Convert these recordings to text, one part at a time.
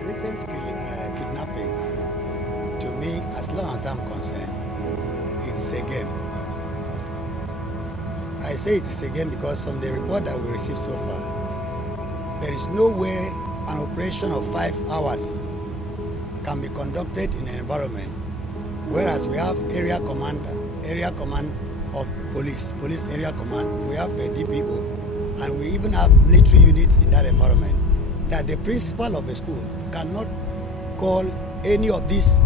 The recent kidnapping, to me, as long as I'm concerned, it's a game. I say it is a game because from the report that we received so far, there is no way an operation of 5 hours can be conducted in an environment, whereas we have area command of police area command, we have a DPO, and we even have military units in that environment, that the principal of a school cannot call any of these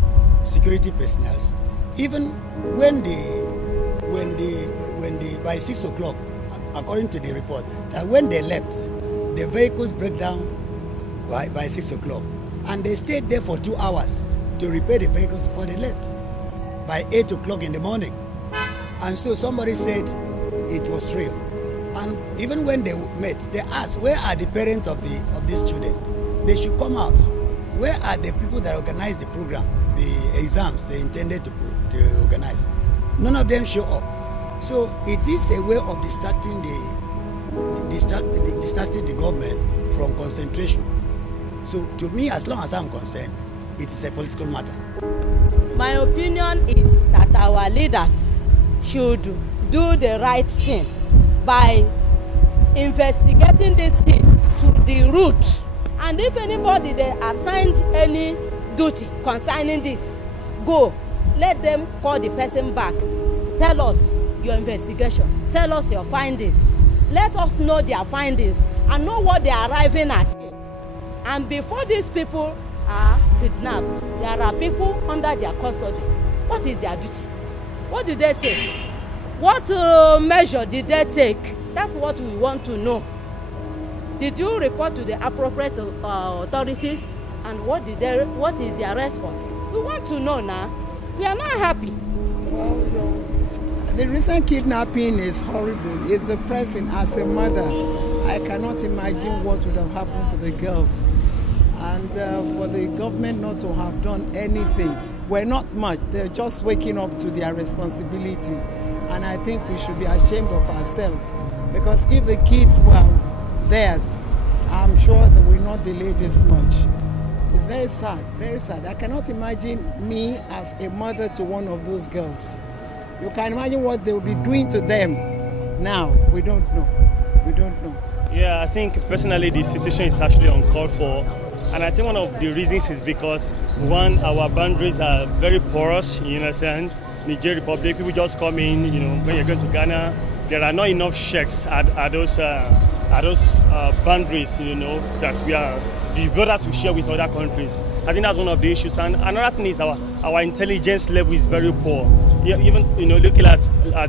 security personnel, even when by 6 o'clock, according to the report, that when they left, the vehicles break down by 6 o'clock, and they stayed there for 2 hours to repair the vehicles before they left by 8 o'clock in the morning. And so somebody said it was real. And even when they met, they asked, where are the parents of these children? They should come out. Where are the people that organized the program, the exams they intended to organize? None of them show up. So it is a way of distracting the government from concentration. So to me, as long as I'm concerned, it is a political matter. My opinion is that our leaders should do the right thing by investigating this thing to the root. And if anybody they assigned any duty concerning this, go, let them call the person back. Tell us your investigations. Tell us your findings. Let us know their findings and know what they are arriving at. And before these people are kidnapped, there are people under their custody. What is their duty? What did they say? What measure did they take? That's what we want to know. Did you report to the appropriate authorities? And what is their response? We want to know now. We are not happy. Well, the recent kidnapping is horrible. It's depressing. As a mother, I cannot imagine what would have happened to the girls. And for the government not to have done anything, well, not much. They're just waking up to their responsibility. And I think we should be ashamed of ourselves. Because if the kids were theirs, I'm sure they will not delay this much. It's very sad, very sad. I cannot imagine me as a mother to one of those girls. You can imagine what they will be doing to them now. We don't know. We don't know. Yeah, I think personally the situation is actually uncalled for. And I think one of the reasons is because, one, our boundaries are very porous, you understand? Niger Republic, people just come in, you know, when you're going to Ghana, there are not enough checks at those boundaries, you know, that the borders we share with other countries. I think that's one of the issues. And another thing is our intelligence level is very poor. Even, you know, looking at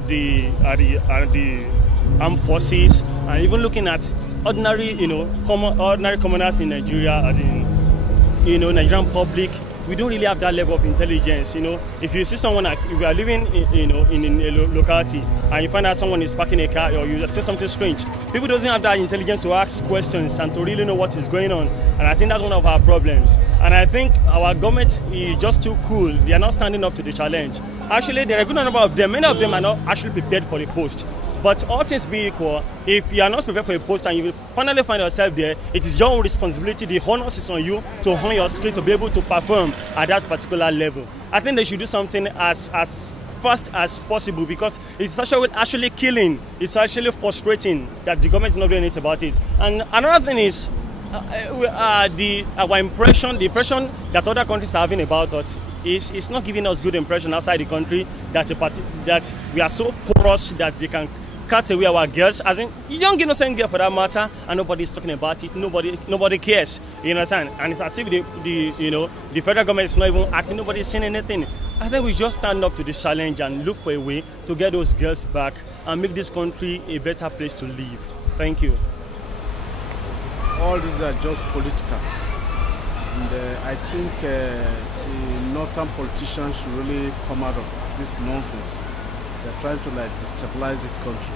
the armed forces, and even looking at ordinary, you know, ordinary commoners in Nigeria, as in, you know, Nigerian public, we don't really have that level of intelligence. You know, if you see someone, if you are living, in a locality, and you find out someone is parking a car, or you just say something strange, people doesn't have that intelligence to ask questions and to really know what is going on. And I think that's one of our problems. And I think our government is just too cool. They are not standing up to the challenge. Actually, there are a good number of them. Many of them are not actually prepared for the post. But all things being equal, if you are not prepared for a post and you will finally find yourself there, it is your own responsibility. The honors is on you to hone your skill to be able to perform at that particular level. I think they should do something as fast as possible, because it's actually killing. It's actually frustrating that the government is not doing anything about it. And another thing is the impression that other countries are having about us is not giving us good impression outside the country, that we are so porous that they can cut away our girls, as in young innocent girl for that matter, and nobody's talking about it. Nobody cares. You understand? And it's as if the federal government is not even acting. Nobody's saying anything. I think we just stand up to this challenge and look for a way to get those girls back and make this country a better place to live. Thank you. All these are just political, and I think the northern politicians should really come out of this nonsense. They're trying to destabilize this country.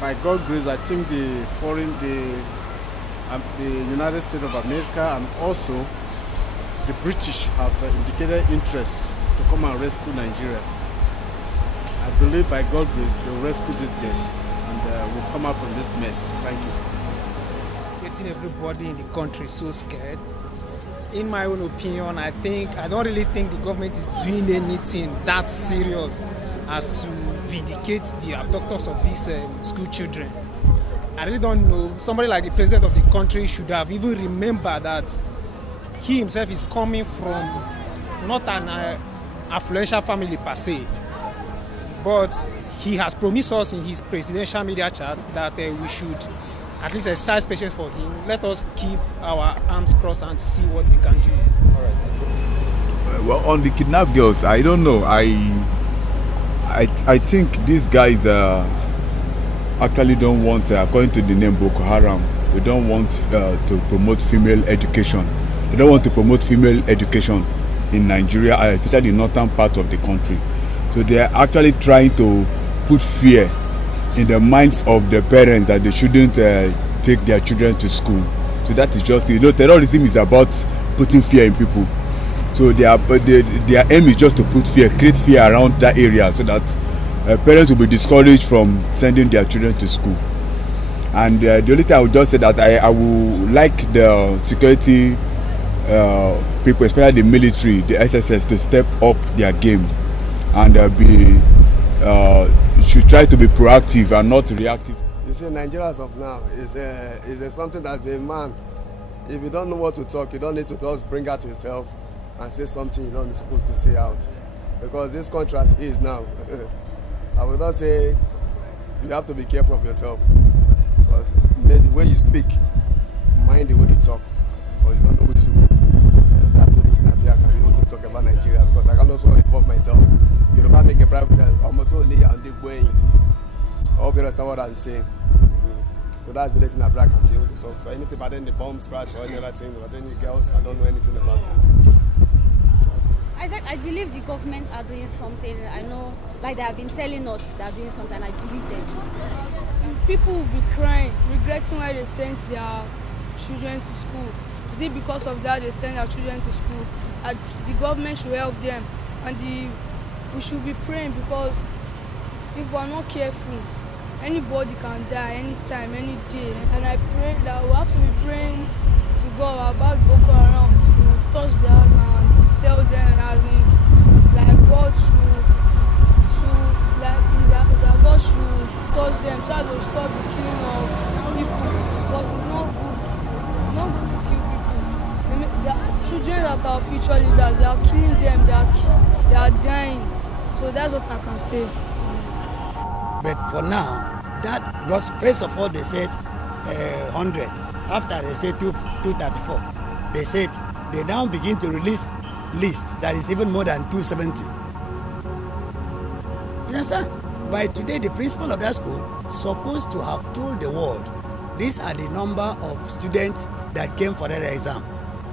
By God's grace, I think the United States of America and also the British have indicated interest to come and rescue Nigeria. I believe by God's grace they will rescue these guys and will come out from this mess. Thank you. getting everybody in the country so scared. In my own opinion, I don't really think the government is doing anything that serious as to vindicate the abductors of these school children. I really don't know. Somebody like the president of the country should have even remembered that he himself is coming from not an affluential family per se, but he has promised us in his presidential media chat that we should at least exercise patience for him. Let us keep our arms crossed and see what he can do. All right. Well, on the kidnapped girls, I don't know. I think these guys actually don't want, according to the name Boko Haram, they don't want to promote female education. They don't want to promote female education in Nigeria, especially the northern part of the country. So they are actually trying to put fear in the minds of the parents that they shouldn't take their children to school. So that is just, terrorism is about putting fear in people. So their aim is just to put fear, create fear around that area, so that parents will be discouraged from sending their children to school. And the only thing I would just say that I would like the security people, especially the military, the SSS, to step up their game and should try to be proactive and not reactive. You see, Nigeria as of now is something that a man, if you don't know what to talk, you don't need to just bring out yourself and say something you don't supposed to say out. Because this country as is now, I would not say you have to be careful of yourself. Because the way you speak, mind the way you talk, or you don't know who is who. That's the reason I can be able to talk about Nigeria, because I can also involve myself. You don't make a private self. I'm only and the way. I hope you understand what I'm saying. So that's the reason I can be able to talk. So anything about any bomb scratch or any other thing, about any girls, I don't know anything about it. I believe the government are doing something. I know, like they have been telling us they are doing something. I believe them too. People will be crying, regretting why they sent their children to school. Is it because of that they send their children to school? The government should help them, and we should be praying, because if we are not careful, anybody can die anytime, any day. And I pray that we have to be praying to God about Boko Haram, to touch their heart and tell them, as in, like God should God should touch them so that they will stop the killing of people. Because it's not good. It's not good to kill people. The children that are future leaders, they are killing them, they are dying. So that's what I can say. But for now, that, because first of all they said 100. After they said 234. They said they now begin to release lists that is even more than 270. You understand? By today, the principal of that school supposed to have told the world, these are the number of students that came for their exam.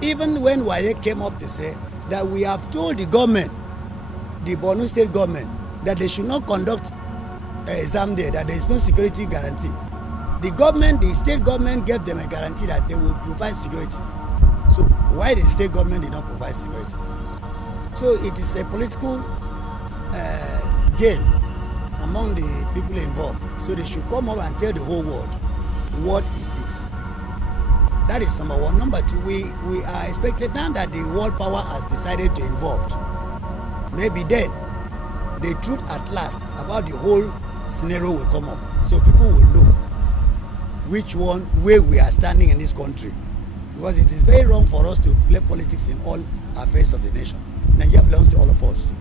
Even when WAEC came up to say that we have told the government, the Borno state government, that they should not conduct an exam there, that there is no security guarantee. The state government gave them a guarantee that they will provide security. So why the state government did not provide security? So it is a political game among the people involved. So they should come up and tell the whole world what it is. That is number one. Number two, we are expected now that the world power has decided to involve. Maybe then the truth at last about the whole scenario will come up. So people will know where we are standing in this country. Because it is very wrong for us to play politics in all affairs of the nation. Nigeria belongs to all of us.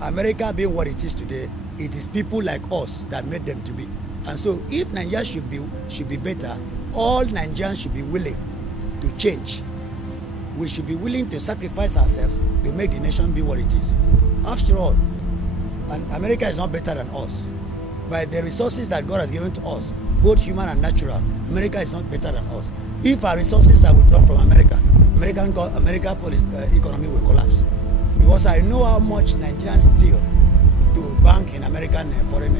America being what it is today, it is people like us that made them to be. And so if Nigeria should be better, all Nigerians should be willing to change. We should be willing to sacrifice ourselves to make the nation be what it is. After all, and America is not better than us. By the resources that God has given to us, both human and natural, America is not better than us. If our resources are withdrawn from America, American economy will collapse. Because I know how much Nigerians steal to bank in American foreign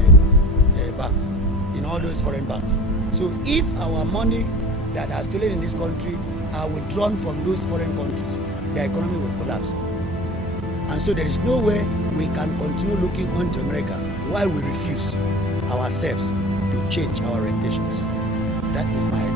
banks, in all those foreign banks. So if our money that are stolen in this country are withdrawn from those foreign countries, the economy will collapse. And so there is no way we can continue looking onto America while we refuse ourselves to change our orientations. That is my